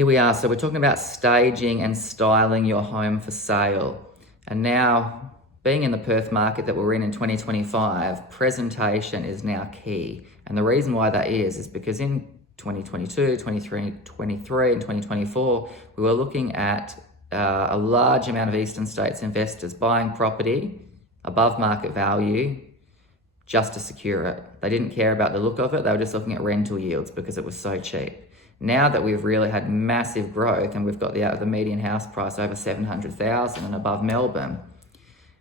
Here we are. So we're talking about staging and styling your home for sale. And now, being in the Perth market that we're in 2025, presentation is now key. And the reason why that is because in 2022, 2023, and 2024, we were looking at a large amount of eastern states investors buying property above market value just to secure it. They didn't care about the look of it. They were just looking at rental yields because it was so cheap. Now that we've really had massive growth and we've got the median house price over 700,000 and above Melbourne,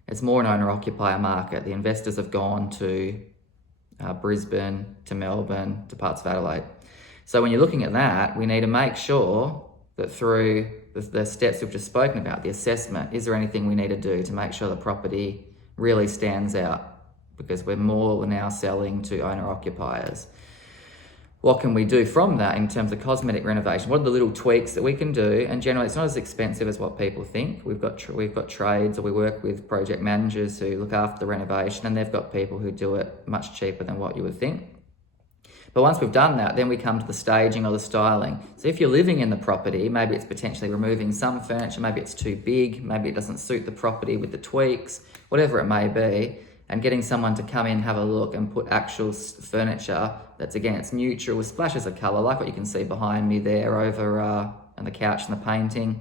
it's more an owner-occupier market. The investors have gone to Brisbane, to Melbourne, to parts of Adelaide. So when you're looking at that, we need to make sure that through the steps we've just spoken about, the assessment, is there anything we need to do to make sure the property really stands out? Because we're more now selling to owner-occupiers. What can we do from that in terms of cosmetic renovation? What are the little tweaks that we can do? And generally, it's not as expensive as what people think. We've got trades, or we work with project managers who look after the renovation, and they've got people who do it much cheaper than what you would think. But once we've done that, then we come to the staging or the styling. So if you're living in the property, maybe it's potentially removing some furniture, maybe it's too big, maybe it doesn't suit the property with the tweaks, whatever it may be, and getting someone to come in, have a look, and put actual furniture that's, again, it's neutral with splashes of colour, like what you can see behind me there over on the couch and the painting.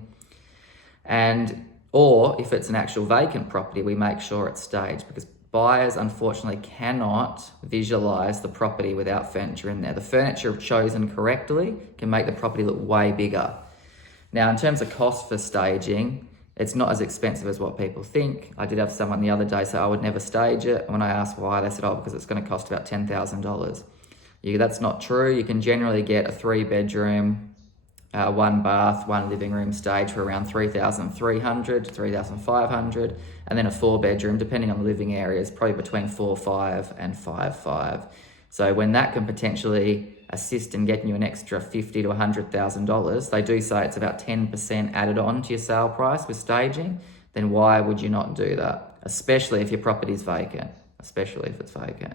Or if it's an actual vacant property, we make sure it's staged, because buyers unfortunately cannot visualise the property without furniture in there. The furniture chosen correctly can make the property look way bigger. Now, in terms of cost for staging, it's not as expensive as what people think. I did have someone the other day say I would never stage it. And when I asked why, they said, because it's going to cost about $10,000. That's not true. You can generally get a 3-bedroom, 1 bath, 1 living room stage for around $3,300 to $3,500. And then a 4-bedroom, depending on the living area, is probably between $4,500 and $5,500. So when that can potentially assist in getting you an extra $50,000 to $100,000, they do say it's about 10% added on to your sale price with staging, then why would you not do that? Especially if your property is vacant, especially if it's vacant.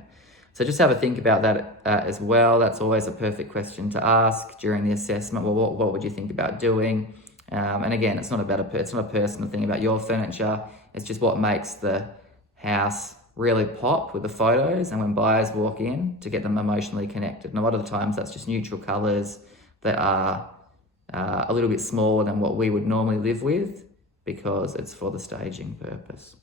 So just have a think about that as well. That's always a perfect question to ask during the assessment. Well, what would you think about doing? And again, it's not a personal thing about your furniture. It's just what makes the house really pop with the photos, and when buyers walk in, to get them emotionally connected. And a lot of the times that's just neutral colours that are a little bit smaller than what we would normally live with, because it's for the staging purpose.